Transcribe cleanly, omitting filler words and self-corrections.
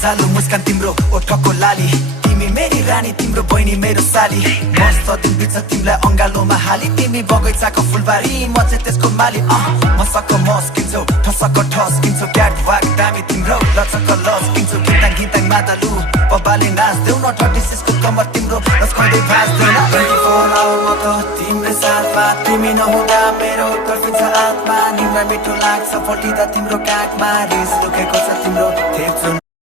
उज्यालो मुस्कान तिम्रो ओठको लाली तिमी मेरी रानी तिम्रो बहिनी मेरो साली मस्त दिन बिच तिमीलाई अंगालोमा हाली तिमी बगैँचाको फुलबारी म चाहिँ त्यसको माली मसक मस्किन्छौ ठसक ठस्किन्छौ क्याट वाक दामी तिम्रो लचक लस्किन्छौ गीताङ गीताङ मादलु पबाले नाच्दैउ न 36 को कमर तिम्रो रसखैदै भाँच्दैन 24 आवर म त तिम्रो साथमा तिमी नहुँदा मेरो तर्फिन्छ आत्मा निम्रा मिठो लाग्छ फटिदा तिम्रो काखमा रिस लुकेको छ तिम्रो